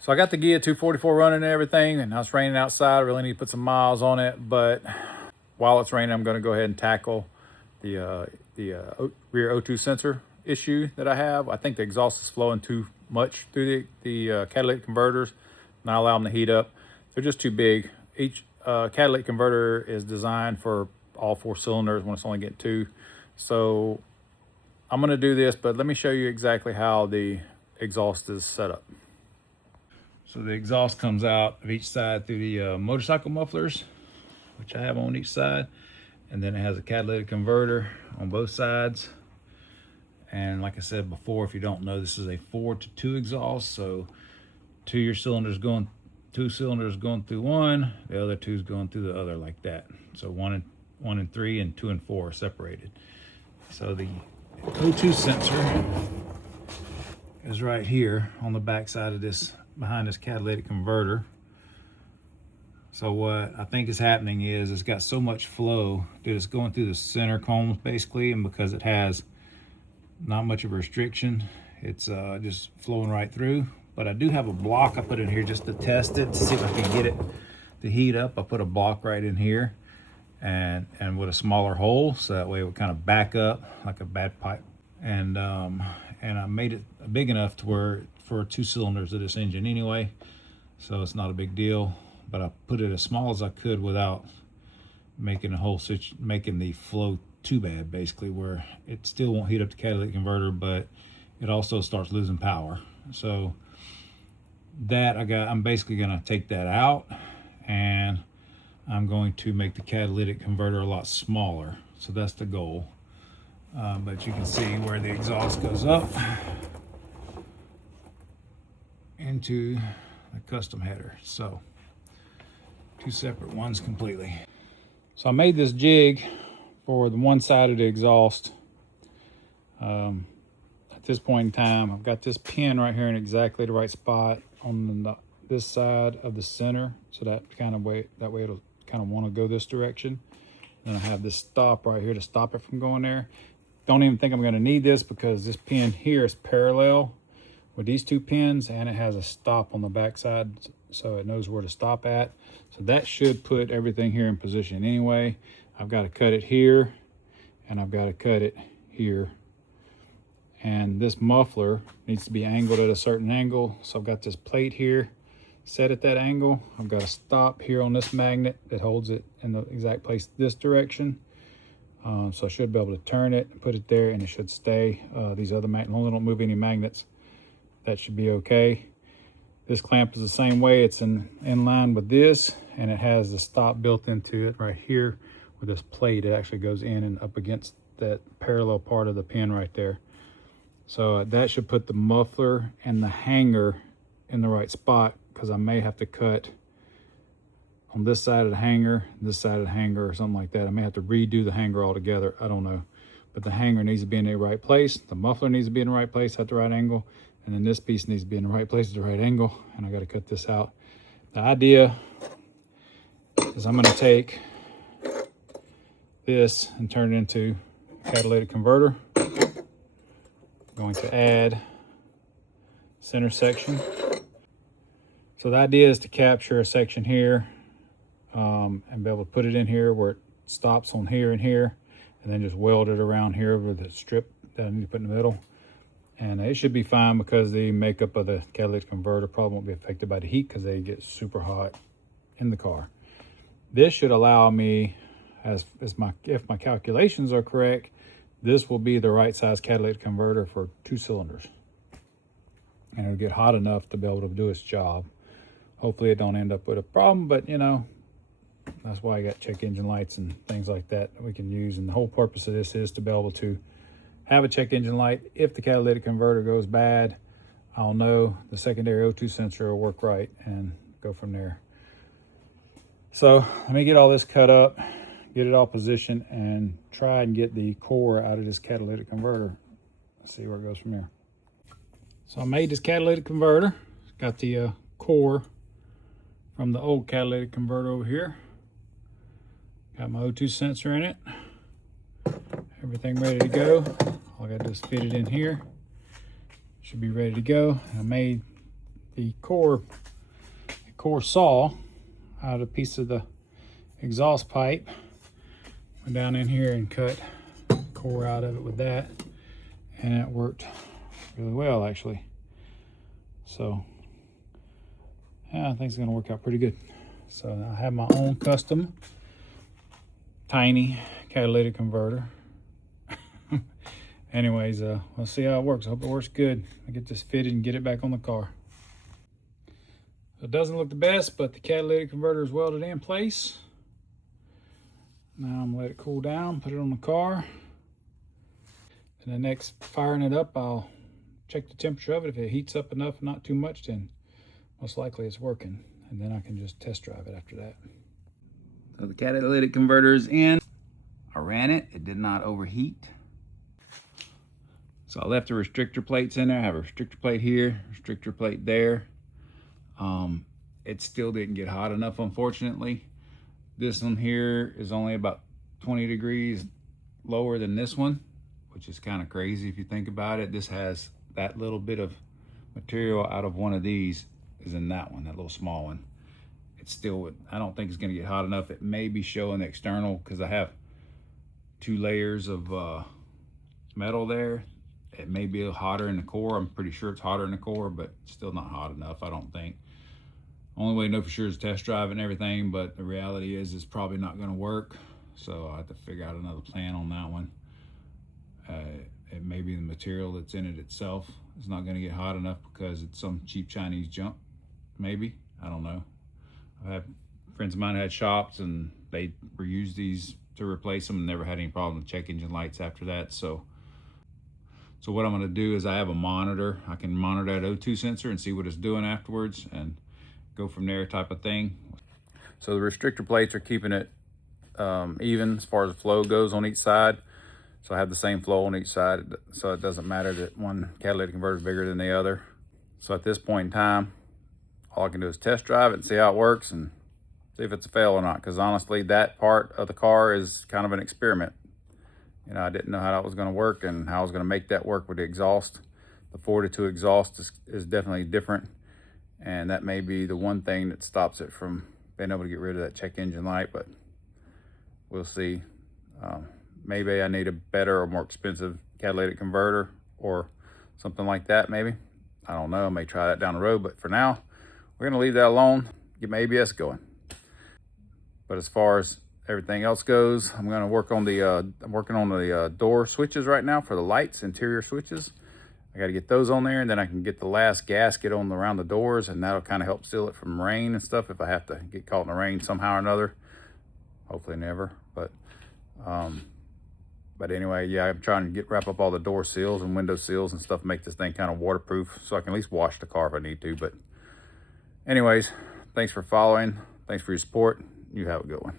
So I got the Gia 244 running and everything, and now it's raining outside. I really need to put some miles on it, but while it's raining, I'm going to go ahead and tackle the rear O2 sensor issue that I have. I think the exhaust is flowing too much through the catalytic converters, not allowing them to heat up. They're just too big. Each catalytic converter is designed for all 4 cylinders when it's only getting 2. So I'm going to do this, but let me show you exactly how the exhaust is set up. So the exhaust comes out of each side through the motorcycle mufflers, which I have on each side. And then it has a catalytic converter on both sides. And like I said before, if you don't know, this is a 4-to-2 exhaust. So 2 cylinders going through one, the other 2 is going through the other, like that. So 1 and 3 and 2 and 4 are separated. So the O2 sensor is right here on the back side of this, behind this catalytic converter. So what I think is happening is it's got so much flow that it's going through the center combs basically, and because it has not much of a restriction, it's just flowing right through. But I do have a block I put in here just to test it, to see if I can get it to heat up. I put a block right in here and with a smaller hole, so that way it would kind of back up like a bad pipe. And I made it big enough to where for 2 cylinders of this engine anyway, so it's not a big deal. But I put it as small as I could without making making the flow too bad, basically, where it still won't heat up the catalytic converter, but it also starts losing power. So that I'm basically gonna take that out, and I'm going to make the catalytic converter a lot smaller. So that's the goal. But you can see where the exhaust goes up into the custom header. So 2 separate ones completely. So I made this jig for the one side of the exhaust. At this point in time, I've got this pin right here in exactly the right spot on this side of the center. So that way it'll kind of want to go this direction. Then I have this stop right here to stop it from going there. Don't even think I'm going to need this, because this pin here is parallel with these 2 pins, and it has a stop on the back side, so it knows where to stop at. So that should put everything here in position anyway. I've got to cut it here, and I've got to cut it here. And this muffler needs to be angled at a certain angle. So I've got this plate here set at that angle. I've got a stop here on this magnet that holds it in the exact place this direction. So I should be able to turn it and put it there, and it should stay. These other magnets, only don't move any magnets. That should be okay. This clamp is the same way. It's in line with this, and it has the stop built into it right here with this plate. It actually goes in and up against that parallel part of the pin right there. So that should put the muffler and the hanger in the right spot, because I may have to cut on this side of the hanger, this side of the hanger, or something like that. I may have to redo the hanger altogether. I don't know. But the hanger needs to be in the right place. The muffler needs to be in the right place at the right angle. And then this piece needs to be in the right place at the right angle. And I got to cut this out. The idea is I'm going to take this and turn it into a catalytic converter. I'm going to add center section. So the idea is to capture a section here, and be able to put it in here where it stops on here and here, and then just weld it around here with the strip that I need to put in the middle. And it should be fine, because the makeup of the catalytic converter probably won't be affected by the heat, because they get super hot in the car. This should allow me, if my calculations are correct, this will be the right size catalytic converter for 2 cylinders. And it'll get hot enough to be able to do its job. Hopefully it don't end up with a problem, but you know, that's why I got check engine lights and things like that we can use. And the whole purpose of this is to be able to have a check engine light. If the catalytic converter goes bad, I'll know the secondary O2 sensor will work right, and go from there. So let me get all this cut up, get it all positioned, and try and get the core out of this catalytic converter. Let's see where it goes from here. So I made this catalytic converter. Got the core from the old catalytic converter over here. Got my O2 sensor in it. Everything ready to go. All I got to do is fit it in here. Should be ready to go. I made the core saw out a piece of the exhaust pipe. Went down in here and cut the core out of it with that, and it worked really well actually. So yeah, I think it's gonna work out pretty good. So I have my own custom tiny catalytic converter. Anyways, we'll see how it works. I hope it works good. I get this fitted and get it back on the car. It doesn't look the best, but the catalytic converter is welded in place. Now I'm gonna let it cool down, put it on the car. And the next firing it up, I'll check the temperature of it. If it heats up enough, not too much, then most likely it's working. And then I can just test drive it after that. So the catalytic converter is in. I ran it, it did not overheat. So I left the restrictor plates in there. I have a restrictor plate here, restrictor plate there. It still didn't get hot enough, unfortunately. This one here is only about 20 degrees lower than this one, which is kind of crazy if you think about it. This has that little bit of material out of one of these is in that one, that little small one. It's still, I don't think it's gonna get hot enough. It may be showing the external because I have 2 layers of metal there. It may be hotter in the core. I'm pretty sure it's hotter in the core, but still not hot enough, I don't think. Only way to know for sure is test drive and everything, but the reality is it's probably not gonna work. So I have to figure out another plan on that one. It may be the material that's in it itself is not gonna get hot enough because it's some cheap Chinese junk, maybe, I don't know. I've had friends of mine had shops and they reused these to replace them and never had any problem with check engine lights after that. So what I'm gonna do is I have a monitor. I can monitor that O2 sensor and see what it's doing afterwards and go from there type of thing. So the restrictor plates are keeping it even as far as the flow goes on each side. So I have the same flow on each side, so it doesn't matter that one catalytic converter is bigger than the other. So at this point in time, all I can do is test drive it and see how it works and see if it's a fail or not. Because honestly, that part of the car is kind of an experiment. You know, I didn't know how that was going to work and how I was going to make that work with the exhaust. The 42 exhaust is definitely different. And that may be the one thing that stops it from being able to get rid of that check engine light, but we'll see. Maybe I need a better or more expensive catalytic converter or something like that, maybe. I don't know, I may try that down the road, but for now, we're gonna leave that alone, get my ABS going. But as far as everything else goes, I'm gonna work on I'm working on the door switches right now for the lights, interior switches. I gotta get those on there, and then I can get the last gasket on around the doors, and that'll kind of help seal it from rain and stuff if I have to get caught in the rain somehow or another. Hopefully never, but anyway, yeah, I'm trying to wrap up all the door seals and window seals and stuff, make this thing kind of waterproof so I can at least wash the car if I need to. But anyways, thanks for following. Thanks for your support. You have a good one.